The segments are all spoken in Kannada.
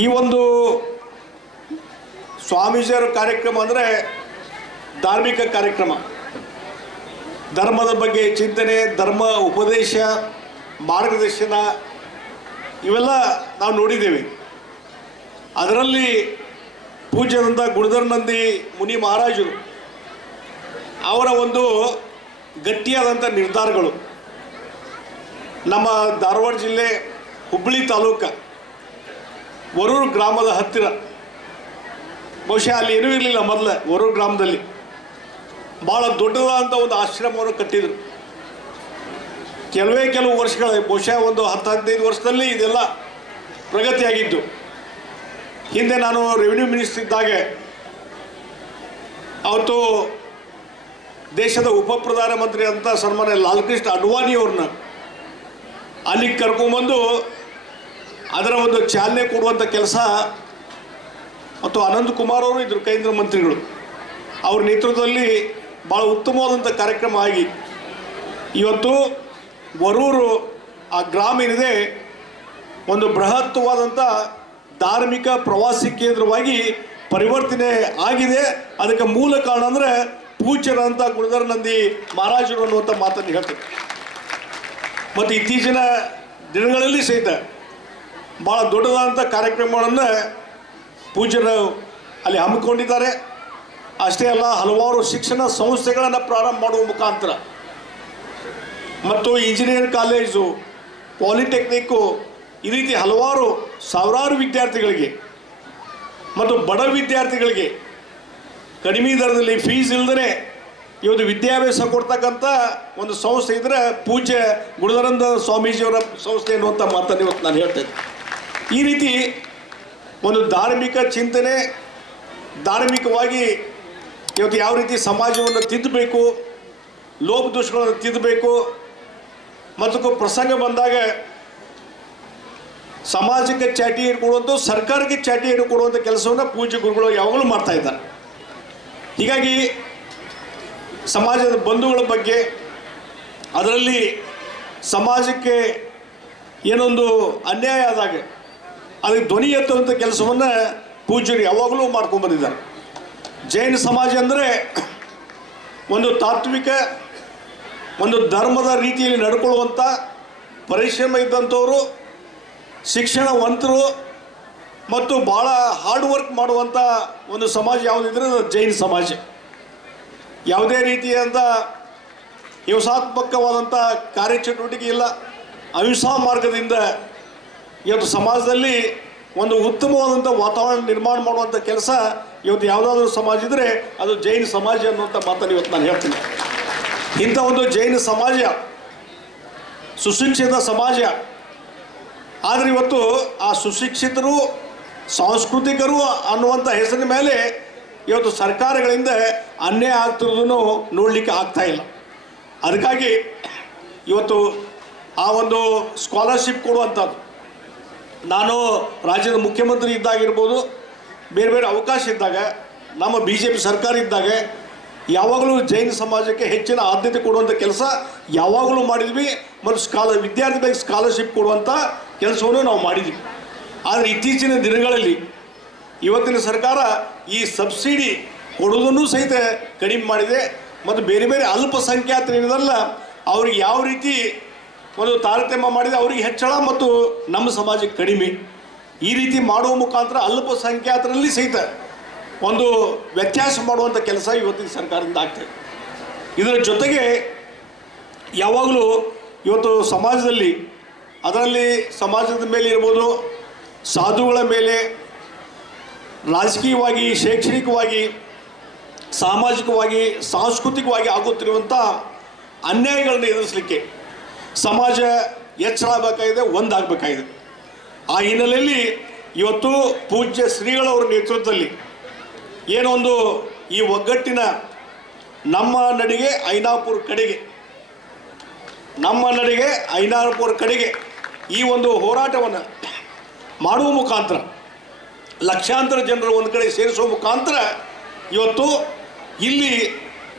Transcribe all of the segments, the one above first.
ಈ ಒಂದು ಸ್ವಾಮೀಜಿಯವರ ಕಾರ್ಯಕ್ರಮ ಅಂದರೆ ಧಾರ್ಮಿಕ ಕಾರ್ಯಕ್ರಮ, ಧರ್ಮದ ಬಗ್ಗೆ ಚಿಂತನೆ, ಧರ್ಮ ಉಪದೇಶ, ಮಾರ್ಗದರ್ಶನ ಇವೆಲ್ಲ ನಾವು ನೋಡಿದ್ದೇವೆ. ಅದರಲ್ಲಿ ಪೂಜ್ಯರಂಥ ಗುಣಧರ್ನಂದಿ ಮುನಿ ಮಹಾರಾಜರು ಅವರ ಒಂದು ಗಟ್ಟಿಯಾದಂಥ ನಿರ್ಧಾರಗಳು ನಮ್ಮ ಧಾರವಾಡ ಜಿಲ್ಲೆ ಹುಬ್ಬಳ್ಳಿ ತಾಲೂಕು ವರೂರು ಗ್ರಾಮದ ಹತ್ತಿರ, ಬಹುಶಃ ಅಲ್ಲಿ ಏನೂ ಇರಲಿಲ್ಲ ಮೊದಲು, ವರೂರು ಗ್ರಾಮದಲ್ಲಿ ಭಾಳ ದೊಡ್ಡದಾದಂಥ ಒಂದು ಆಶ್ರಮವನ್ನು ಕಟ್ಟಿದರು. ಕೆಲವು ವರ್ಷಗಳ, ಬಹುಶಃ ಒಂದು 10-15 ವರ್ಷದಲ್ಲಿ ಇದೆಲ್ಲ ಪ್ರಗತಿಯಾಗಿದ್ದು. ಹಿಂದೆ ನಾನು ರೆವಿನ್ಯೂ ಮಿನಿಸ್ಟರ್ ಇದ್ದಾಗ ಅವತ್ತು ದೇಶದ ಉಪ ಪ್ರಧಾನಮಂತ್ರಿ ಅಂತ ಸನ್ಮಾನ್ಯ ಲಾಲ್ಕೃಷ್ಣ ಅಡ್ವಾಣಿಯವ್ರನ್ನ ಅಲ್ಲಿಗೆ ಕರ್ಕೊಂಬಂದು ಅದರ ಒಂದು ಚಾಲನೆ ಕೊಡುವಂಥ ಕೆಲಸ, ಮತ್ತು ಅನಂತ್ ಕುಮಾರ್ ಅವರು ಇದ್ದರು ಕೇಂದ್ರ ಮಂತ್ರಿಗಳು, ಅವ್ರ ನೇತೃತ್ವದಲ್ಲಿ ಭಾಳ ಉತ್ತಮವಾದಂಥ ಕಾರ್ಯಕ್ರಮ ಆಗಿ ಇವತ್ತು ವರೂರು ಆ ಗ್ರಾಮ ಏನಿದೆ ಒಂದು ಬೃಹತ್ವಾದಂಥ ಧಾರ್ಮಿಕ ಪ್ರವಾಸಿ ಕೇಂದ್ರವಾಗಿ ಪರಿವರ್ತನೆ ಆಗಿದೆ. ಅದಕ್ಕೆ ಮೂಲ ಕಾರಣ ಅಂದರೆ ಪೂಜ್ಯರಂಥ ಗುಣಧರ್ನಂದಿ ಮಹಾರಾಜರು ಅನ್ನುವಂಥ ಮಾತನ್ನು ಹೇಳ್ತಾರೆ. ಮತ್ತು ಇತ್ತೀಚಿನ ದಿನಗಳಲ್ಲಿ ಸಹಿತ ಭಾಳ ದೊಡ್ಡದಾದಂಥ ಕಾರ್ಯಕ್ರಮಗಳನ್ನು ಪೂಜ್ಯರು ಅಲ್ಲಿ ಹಮ್ಮಿಕೊಂಡಿದ್ದಾರೆ. ಅಷ್ಟೇ ಅಲ್ಲ, ಹಲವಾರು ಶಿಕ್ಷಣ ಸಂಸ್ಥೆಗಳನ್ನು ಪ್ರಾರಂಭ ಮಾಡುವ ಮುಖಾಂತರ ಮತ್ತು ಇಂಜಿನಿಯರಿಂಗ್ ಕಾಲೇಜು, ಪಾಲಿಟೆಕ್ನಿಕ್ಕು, ಈ ರೀತಿ ಹಲವಾರು ಸಾವಿರಾರು ವಿದ್ಯಾರ್ಥಿಗಳಿಗೆ ಮತ್ತು ಬಡ ವಿದ್ಯಾರ್ಥಿಗಳಿಗೆ ಕಡಿಮೆ ದರದಲ್ಲಿ ಫೀಸ್ ಇಲ್ಲದೇ ಇವತ್ತು ವಿದ್ಯಾಭ್ಯಾಸ ಕೊಡ್ತಕ್ಕಂಥ ಒಂದು ಸಂಸ್ಥೆ ಇದ್ದರೆ ಪೂಜ್ಯ ಗುಣಧರಾನಂದ ಸ್ವಾಮೀಜಿಯವರ ಸಂಸ್ಥೆ ಅನ್ನುವಂಥ ಮಾತನ್ನು ಇವತ್ತು ನಾನು ಹೇಳ್ತೇನೆ. ಈ ರೀತಿ ಒಂದು ಧಾರ್ಮಿಕ ಚಿಂತನೆ, ಧಾರ್ಮಿಕವಾಗಿ ಇವತ್ತು ಯಾವ ರೀತಿ ಸಮಾಜವನ್ನು ತಿದ್ದಬೇಕು, ಲೋಪದೋಷಗಳನ್ನು ತಿದ್ದಬೇಕು, ಮತ್ತು ಪ್ರಸಂಗ ಬಂದಾಗ ಸಮಾಜಕ್ಕೆ ಚಾಟಿ ಕೊಡುವಂಥ, ಸರ್ಕಾರಕ್ಕೆ ಚಾಟಿ ಕೊಡುವಂಥ ಕೆಲಸವನ್ನು ಪೂಜ್ಯ ಗುರುಗಳು ಯಾವಾಗಲೂ ಮಾಡ್ತಾ ಇದ್ದಾರೆ. ಹೀಗಾಗಿ ಸಮಾಜದ ಬಂಧುಗಳ ಬಗ್ಗೆ, ಅದರಲ್ಲಿ ಸಮಾಜಕ್ಕೆ ಏನೊಂದು ಅನ್ಯಾಯ ಆದಾಗ ಅದಕ್ಕೆ ಧ್ವನಿ ಎತ್ತುವಂಥ ಕೆಲಸವನ್ನು ಪೂಜ್ಯರು ಯಾವಾಗಲೂ ಮಾಡ್ಕೊಂಡ್ಬಂದಿದ್ದಾರೆ. ಜೈನ ಸಮಾಜ ಅಂದರೆ ಒಂದು ತಾತ್ವಿಕ, ಒಂದು ಧರ್ಮದ ರೀತಿಯಲ್ಲಿ ನಡ್ಕೊಳ್ಳುವಂಥ, ಪರಿಶ್ರಮ ಇದ್ದಂಥವರು, ಶಿಕ್ಷಣವಂತರು ಮತ್ತು ಭಾಳ ಹಾರ್ಡ್ ವರ್ಕ್ ಮಾಡುವಂಥ ಒಂದು ಸಮಾಜ ಯಾವುದಿದ್ರೆ ಅದು ಜೈನ ಸಮಾಜ. ಯಾವುದೇ ರೀತಿಯಾದಂಥ ಹಿಂಸಾತ್ಮಕವಾದಂಥ ಕಾರ್ಯಚಟುವಟಿಕೆ ಇಲ್ಲ, ಅಹಿಂಸಾ ಮಾರ್ಗದಿಂದ ಇವತ್ತು ಸಮಾಜದಲ್ಲಿ ಒಂದು ಉತ್ತಮವಾದಂಥ ವಾತಾವರಣ ನಿರ್ಮಾಣ ಮಾಡುವಂಥ ಕೆಲಸ ಇವತ್ತು ಯಾವುದಾದ್ರೂ ಸಮಾಜ ಇದ್ದರೆ ಅದು ಜೈನ ಸಮಾಜ ಅನ್ನುವಂಥ ಮಾತನ್ನು ಇವತ್ತು ನಾನು ಹೇಳ್ತೀನಿ. ಇಂಥ ಒಂದು ಜೈನ ಸಮಾಜ ಸುಶಿಕ್ಷಿತ ಸಮಾಜ, ಆದರೆ ಇವತ್ತು ಆ ಸುಶಿಕ್ಷಿತರು, ಸಾಂಸ್ಕೃತಿಕರು ಅನ್ನುವಂಥ ಹೆಸರಿನ ಮೇಲೆ ಇವತ್ತು ಸರ್ಕಾರಗಳಿಂದ ಅನ್ಯಾಯ ಆಗ್ತಿರೋದನ್ನು ನೋಡಲಿಕ್ಕೆ ಆಗ್ತಾಯಿಲ್ಲ. ಅದಕ್ಕಾಗಿ ಇವತ್ತು ಆ ಒಂದು ಸ್ಕಾಲರ್ಶಿಪ್ ಕೊಡುವಂಥದ್ದು, ನಾನು ರಾಜ್ಯದ ಮುಖ್ಯಮಂತ್ರಿ ಇದ್ದಾಗಿರ್ಬೋದು, ಬೇರೆ ಬೇರೆ ಅವಕಾಶ ಇದ್ದಾಗ, ನಮ್ಮ BJP ಸರ್ಕಾರ ಇದ್ದಾಗ ಯಾವಾಗಲೂ ಜೈನ ಸಮಾಜಕ್ಕೆ ಹೆಚ್ಚಿನ ಆದ್ಯತೆ ಕೊಡುವಂಥ ಕೆಲಸ ಯಾವಾಗಲೂ ಮಾಡಿದ್ವಿ. ಮತ್ತು ವಿದ್ಯಾರ್ಥಿಗಳಿಗೆ ಸ್ಕಾಲರ್ಶಿಪ್ ಕೊಡುವಂಥ ಕೆಲಸವನ್ನು ನಾವು ಮಾಡಿದ್ವಿ. ಆದರೆ ಇತ್ತೀಚಿನ ದಿನಗಳಲ್ಲಿ ಇವತ್ತಿನ ಸರ್ಕಾರ ಈ ಸಬ್ಸಿಡಿ ಕೊಡೋದನ್ನು ಸಹಿತ ಕಡಿಮೆ ಮಾಡಿದೆ. ಮತ್ತು ಬೇರೆ ಬೇರೆ ಅಲ್ಪಸಂಖ್ಯಾತರೇನಿದಲ್ಲ ಅವ್ರಿಗೆ ಯಾವ ರೀತಿ ಒಂದು ತಾರತಮ್ಯ ಮಾಡಿದೆ, ಅವರಿಗೆ ಹೆಚ್ಚಳ ಮತ್ತು ನಮ್ಮ ಸಮಾಜಕ್ಕೆ ಕಡಿಮೆ, ಈ ರೀತಿ ಮಾಡುವ ಮುಖಾಂತರ ಅಲ್ಪಸಂಖ್ಯಾತರಲ್ಲಿ ಸಹಿತ ಒಂದು ವ್ಯತ್ಯಾಸ ಮಾಡುವಂಥ ಕೆಲಸ ಇವತ್ತಿನ ಸರ್ಕಾರದಿಂದ ಆಗ್ತದೆ. ಇದರ ಜೊತೆಗೆ ಯಾವಾಗಲೂ ಇವತ್ತು ಸಮಾಜದಲ್ಲಿ, ಅದರಲ್ಲಿ ಸಮಾಜದ ಮೇಲೆ ಇರ್ಬೋದು, ಸಾಧುಗಳ ಮೇಲೆ ರಾಜಕೀಯವಾಗಿ, ಶೈಕ್ಷಣಿಕವಾಗಿ, ಸಾಮಾಜಿಕವಾಗಿ, ಸಾಂಸ್ಕೃತಿಕವಾಗಿ ಆಗುತ್ತಿರುವಂಥ ಅನ್ಯಾಯಗಳನ್ನು ಎದುರಿಸಲಿಕ್ಕೆ ಸಮಾಜ ಎಚ್ಚರಾಗಬೇಕಾಗಿದೆ, ಒಂದಾಗಬೇಕಾಗಿದೆ. ಆ ಹಿನ್ನೆಲೆಯಲ್ಲಿ ಇವತ್ತು ಪೂಜ್ಯ ಶ್ರೀಗಳವರ ನೇತೃತ್ವದಲ್ಲಿ ಏನೊಂದು ಈ ಒಗ್ಗಟ್ಟಿನ ನಮ್ಮ ನಡಿಗೆ ಐನಾಪುರ ಕಡೆಗೆ, ನಮ್ಮ ನಡಿಗೆ ಐನಾಪುರ ಕಡೆಗೆ ಈ ಒಂದು ಹೋರಾಟವನ್ನು ಮಾಡುವ ಮುಖಾಂತರ ಲಕ್ಷಾಂತರ ಜನರು ಒಂದು ಕಡೆ ಸೇರಿಸುವ ಮುಖಾಂತರ ಇವತ್ತು ಇಲ್ಲಿ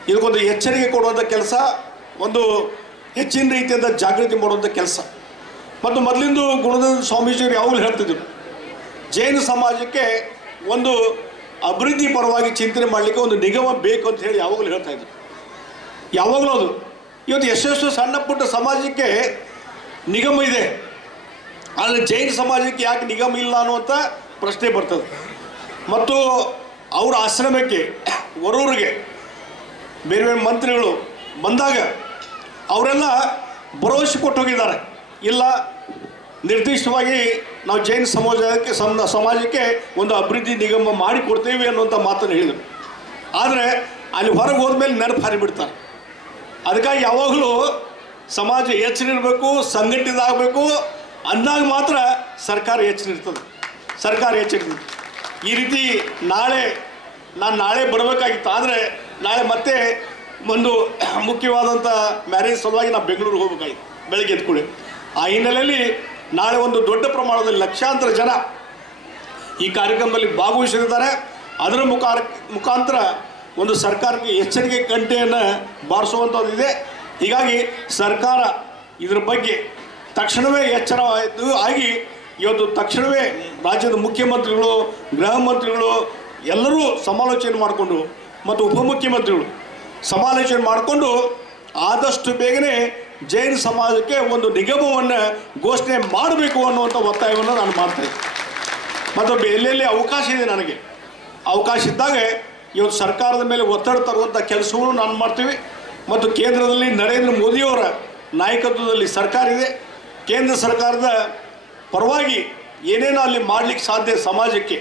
ಇದಕ್ಕೊಂದು ಎಚ್ಚರಿಕೆ ಕೊಡುವಂಥ ಕೆಲಸ, ಒಂದು ಹೆಚ್ಚಿನ ರೀತಿಯಿಂದ ಜಾಗೃತಿ ಮಾಡುವಂಥ ಕೆಲಸ. ಮತ್ತು ಮೊದಲಿಂದು ಗುಣಧರಾನಂದ ಸ್ವಾಮೀಜಿಯವರು ಯಾವಾಗಲೂ ಹೇಳ್ತಿದ್ರು, ಜೈನ ಸಮಾಜಕ್ಕೆ ಒಂದು ಅಭಿವೃದ್ಧಿ ಪರವಾಗಿ ಚಿಂತನೆ ಮಾಡಲಿಕ್ಕೆ ಒಂದು ನಿಗಮ ಬೇಕು ಅಂತ ಹೇಳಿ ಯಾವಾಗಲೂ ಹೇಳ್ತಾ ಇದ್ರು. ಯಾವಾಗಲೂ ಅದು ಇವತ್ತು ಎಷ್ಟೆಷ್ಟು ಸಣ್ಣ ಪುಟ್ಟ ಸಮಾಜಕ್ಕೆ ನಿಗಮ ಇದೆ, ಆದರೆ ಜೈನ ಸಮಾಜಕ್ಕೆ ಯಾಕೆ ನಿಗಮ ಇಲ್ಲ ಅನ್ನುವಂಥ ಪ್ರಶ್ನೆ ಬರ್ತದೆ. ಮತ್ತು ಅವರ ಆಶ್ರಮಕ್ಕೆ ವರೂರಿಗೆ ಬೇರೆ ಬೇರೆ ಮಂತ್ರಿಗಳು ಬಂದಾಗ ಅವರೆಲ್ಲ ಭರವಸೆ ಕೊಟ್ಟು ಹೋಗಿದ್ದಾರೆ, ಇಲ್ಲ ನಿರ್ದಿಷ್ಟವಾಗಿ ನಾವು ಜೈನ ಸಮಾಜಕ್ಕೆ ಒಂದು ಅಭಿವೃದ್ಧಿ ನಿಗಮ ಮಾಡಿಕೊಡ್ತೇವೆ ಅನ್ನುವಂಥ ಮಾತನ್ನು ಹೇಳಿದರು. ಆದರೆ ಅಲ್ಲಿ ಹೊರಗೆ ಹೋದ್ಮೇಲೆ ನೆನಪು ಹಾರಿಬಿಡ್ತಾರೆ. ಅದಕ್ಕಾಗಿ ಯಾವಾಗಲೂ ಸಮಾಜ ಎಚ್ಚರಿರಬೇಕು, ಸಂಘಟಿತ ಆಗಬೇಕು ಅಂದಾಗ ಮಾತ್ರ ಸರ್ಕಾರ ಎಚ್ಚರಿರ್ತದೆ. ಸರ್ಕಾರ ಎಚ್ಚರಿರ್ತದೆ. ಈ ರೀತಿ ನಾನು ನಾಳೆ ಬರಬೇಕಾಗಿತ್ತು, ಆದರೆ ನಾಳೆ ಮತ್ತೆ ಒಂದು ಮುಖ್ಯವಾದಂಥ ಮ್ಯಾರೇಜ್ ಸಲುವಾಗಿ ನಾವು ಬೆಂಗಳೂರಿಗೆ ಹೋಗ್ಬೇಕಾಗಿತ್ತು ಬೆಳಗ್ಗೆ ಎತ್ಕೊಳ್ಳಿ. ಆ ಹಿನ್ನೆಲೆಯಲ್ಲಿ ನಾಳೆ ಒಂದು ದೊಡ್ಡ ಪ್ರಮಾಣದಲ್ಲಿ ಲಕ್ಷಾಂತರ ಜನ ಈ ಕಾರ್ಯಕ್ರಮದಲ್ಲಿ ಭಾಗವಹಿಸಿದ್ದಾರೆ. ಅದರ ಮುಖಾಂತರ ಒಂದು ಸರ್ಕಾರಕ್ಕೆ ಎಚ್ಚರಿಕೆ ಗಂಟೆಯನ್ನು ಬಾರಿಸುವಂಥದ್ದಿದೆ. ಹೀಗಾಗಿ ಸರ್ಕಾರ ಇದರ ಬಗ್ಗೆ ತಕ್ಷಣವೇ ಎಚ್ಚರ ಆಗಿ ಇವತ್ತು ತಕ್ಷಣವೇ ರಾಜ್ಯದ ಮುಖ್ಯಮಂತ್ರಿಗಳು, ಗೃಹ ಮಂತ್ರಿಗಳು ಎಲ್ಲರೂ ಸಮಾಲೋಚನೆ ಮಾಡಿಕೊಂಡು ಮತ್ತು ಉಪಮುಖ್ಯಮಂತ್ರಿಗಳು ಸಮಾಲೋಚನೆ ಮಾಡಿಕೊಂಡು ಆದಷ್ಟು ಬೇಗನೆ ಜೈನ ಸಮಾಜಕ್ಕೆ ಒಂದು ನಿಗಮವನ್ನು ಘೋಷಣೆ ಮಾಡಬೇಕು ಅನ್ನುವಂಥ ಒತ್ತಾಯವನ್ನು ನಾನು ಮಾಡ್ತಾಯಿದ್ದೆ. ಮತ್ತು ಎಲ್ಲೆಲ್ಲಿ ಅವಕಾಶ ಇದೆ, ನನಗೆ ಅವಕಾಶ ಇದ್ದಾಗ ಇವತ್ತು ಸರ್ಕಾರದ ಮೇಲೆ ಒತ್ತಡ ತರುವಂಥ ಕೆಲಸವನ್ನು ನಾನು ಮಾಡ್ತೀವಿ. ಮತ್ತು ಕೇಂದ್ರದಲ್ಲಿ ನರೇಂದ್ರ ಮೋದಿಯವರ ನಾಯಕತ್ವದಲ್ಲಿ ಸರ್ಕಾರ ಇದೆ. ಕೇಂದ್ರ ಸರ್ಕಾರದ ಪರವಾಗಿ ಏನೇನು ಅಲ್ಲಿ ಮಾಡಲಿಕ್ಕೆ ಸಾಧ್ಯ ಸಮಾಜಕ್ಕೆ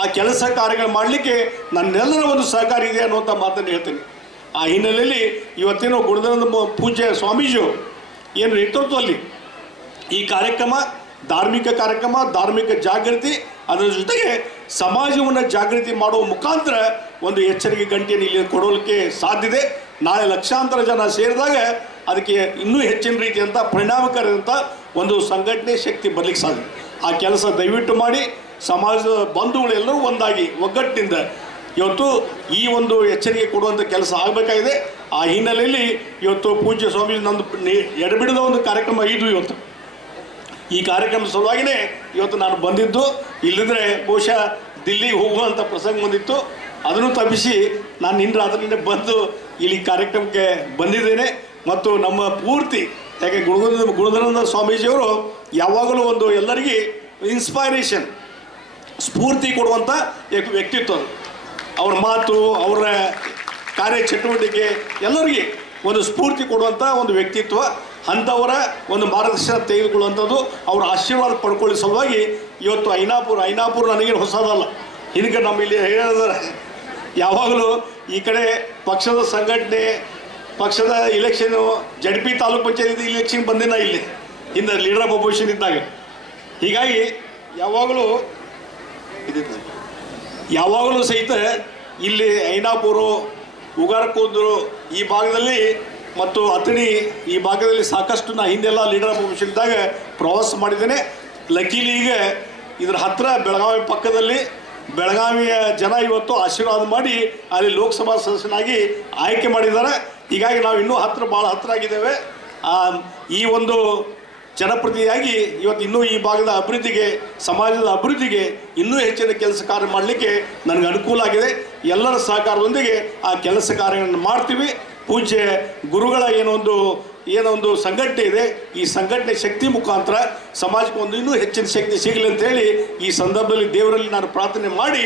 ಆ ಕೆಲಸ ಕಾರ್ಯಗಳು ಮಾಡಲಿಕ್ಕೆ ನನ್ನೆಲ್ಲರ ಒಂದು ಸಹಕಾರ ಇದೆ ಅನ್ನುವಂಥ ಮಾತನ್ನು ಹೇಳ್ತೀನಿ. ಆ ಹಿನ್ನೆಲೆಯಲ್ಲಿ ಇವತ್ತೇನೋ ಗುರುದನಂದ ಪೂಜ್ಯ ಸ್ವಾಮೀಜಿಯವರು ಏನು ನೇತೃತ್ವದಲ್ಲಿ ಈ ಕಾರ್ಯಕ್ರಮ ಧಾರ್ಮಿಕ ಜಾಗೃತಿ, ಅದರ ಜೊತೆಗೆ ಸಮಾಜವನ್ನು ಜಾಗೃತಿ ಮಾಡುವ ಮುಖಾಂತರ ಒಂದು ಎಚ್ಚರಿಕೆ ಗಂಟೆಯನ್ನು ಇಲ್ಲಿ ಕೊಡೋಲಿಕ್ಕೆ ಸಾಧ್ಯತೆ. ನಾಳೆ ಲಕ್ಷಾಂತರ ಜನ ಸೇರಿದಾಗ ಅದಕ್ಕೆ ಇನ್ನೂ ಹೆಚ್ಚಿನ ರೀತಿಯಂಥ ಪರಿಣಾಮಕಾರಿಯಾದಂಥ ಒಂದು ಸಂಘಟನೆ ಶಕ್ತಿ ಬರಲಿಕ್ಕೆ ಸಾಧ್ಯ. ಆ ಕೆಲಸ ದಯವಿಟ್ಟು ಮಾಡಿ ಸಮಾಜದ ಬಂಧುಗಳೆಲ್ಲರೂ ಒಂದಾಗಿ ಒಗ್ಗಟ್ಟಿನಿಂದ ಇವತ್ತು ಈ ಒಂದು ಎಚ್ಚರಿಕೆ ಕೊಡುವಂಥ ಕೆಲಸ ಆಗಬೇಕಾಗಿದೆ. ಆ ಹಿನ್ನೆಲೆಯಲ್ಲಿ ಇವತ್ತು ಪೂಜ್ಯ ಸ್ವಾಮೀಜಿ ನಂದು ಎಡಬಿಡದ ಒಂದು ಕಾರ್ಯಕ್ರಮ ಇದು. ಇವತ್ತು ಈ ಕಾರ್ಯಕ್ರಮದ ಸಲುವಾಗಿಯೇ ಇವತ್ತು ನಾನು ಬಂದಿದ್ದು. ಇಲ್ಲದಿದ್ದರೆ ಬಹುಶಃ ದಿಲ್ಲಿಗೆ ಹೋಗುವಂಥ ಪ್ರಸಂಗ ಬಂದಿತ್ತು. ಅದನ್ನು ತಪ್ಪಿಸಿ ನಾನು ನಿನ್ನೆ ರಾತ್ರಿಯಿಂದ ಬಂದು ಇಲ್ಲಿ ಕಾರ್ಯಕ್ರಮಕ್ಕೆ ಬಂದಿದ್ದೇನೆ. ಮತ್ತು ನಮ್ಮ ಪೂರ್ತಿ ಯಾಕೆ ಗುರುದನಂದ ಸ್ವಾಮೀಜಿಯವರು ಯಾವಾಗಲೂ ಒಂದು ಎಲ್ಲರಿಗೆ ಇನ್ಸ್ಪೈರೇಷನ್, ಸ್ಫೂರ್ತಿ ಕೊಡುವಂಥ ವ್ಯಕ್ತಿತ್ವ. ಅವ್ರ ಮಾತು, ಅವರ ಕಾರ್ಯಚಟುವಟಿಕೆ ಎಲ್ಲರಿಗೆ ಒಂದು ಸ್ಫೂರ್ತಿ ಕೊಡುವಂಥ ಒಂದು ವ್ಯಕ್ತಿತ್ವ. ಅಂಥವರ ಒಂದು ಮಾರ್ಗದರ್ಶನ ತೆಗೆದುಕೊಳ್ಳುವಂಥದ್ದು, ಅವರ ಆಶೀರ್ವಾದ ಪಡ್ಕೊಳ್ಳೋ ಸಲುವಾಗಿ ಇವತ್ತು ಐನಾಪುರ ನನಗೇನು ಹೊಸದಲ್ಲ. ಇದಕ್ಕೆ ನಮ್ಮ ಇಲ್ಲಿ ಹೇಳಿದ್ರೆ ಯಾವಾಗಲೂ ಈ ಕಡೆ ಪಕ್ಷದ ಸಂಘಟನೆ, ಪಕ್ಷದ election, JP taluk panchayat election ಬಂದಿನ ಇಲ್ಲಿ ಹಿಂದೆ ಲೀಡರ್ ಆಫ್ ಅಪೋಸಿಷನ್ ಇದ್ದಾಗ. ಹೀಗಾಗಿ ಯಾವಾಗಲೂ ಸಹಿತ ಇಲ್ಲಿ ಐನಾಪುರ, ಉಗಾರಕೂದ್ರು ಈ ಭಾಗದಲ್ಲಿ ಮತ್ತು ಅಥಣಿ ಈ ಭಾಗದಲ್ಲಿ ಸಾಕಷ್ಟು ನಾ ಹಿಂದೆಲ್ಲ ಲೀಡರ್ ಆಫ್ ಅಪೋಸಿಷನ್ ಇದ್ದಾಗ ಪ್ರವಾಸ ಮಾಡಿದ್ದೇನೆ. ಲಕ್ಕೀಲಿ ಈಗ ಇದರ ಹತ್ತಿರ ಬೆಳಗಾವಿ ಪಕ್ಕದಲ್ಲಿ ಬೆಳಗಾವಿಯ ಜನ ಇವತ್ತು ಆಶೀರ್ವಾದ ಮಾಡಿ ಅಲ್ಲಿ ಲೋಕಸಭಾ ಸದಸ್ಯನಾಗಿ ಆಯ್ಕೆ ಮಾಡಿದ್ದಾರೆ. ಹೀಗಾಗಿ ನಾವು ಇನ್ನೂ ಭಾಳ ಹತ್ತಿರ ಆಗಿದ್ದೇವೆ. ಈ ಒಂದು ಜನಪ್ರತಿನಿಧಿಯಾಗಿ ಇವತ್ತು ಇನ್ನೂ ಈ ಭಾಗದ ಅಭಿವೃದ್ಧಿಗೆ, ಸಮಾಜದ ಅಭಿವೃದ್ಧಿಗೆ ಇನ್ನೂ ಹೆಚ್ಚಿನ ಕೆಲಸ ಕಾರ್ಯ ಮಾಡಲಿಕ್ಕೆ ನನಗೆ ಅನುಕೂಲ ಆಗಿದೆ. ಎಲ್ಲರ ಸಹಕಾರದೊಂದಿಗೆ ಆ ಕೆಲಸ ಕಾರ್ಯಗಳನ್ನು ಮಾಡ್ತೀವಿ. ಪೂಜ್ಯ ಗುರುಗಳ ಏನೊಂದು ಸಂಘಟನೆ ಇದೆ, ಈ ಸಂಘಟನೆ ಶಕ್ತಿ ಮುಖಾಂತರ ಸಮಾಜಕ್ಕೆ ಇನ್ನೂ ಹೆಚ್ಚಿನ ಶಕ್ತಿ ಸಿಗಲಿ ಅಂತೇಳಿ ಈ ಸಂದರ್ಭದಲ್ಲಿ ದೇವರಲ್ಲಿ ನಾನು ಪ್ರಾರ್ಥನೆ ಮಾಡಿ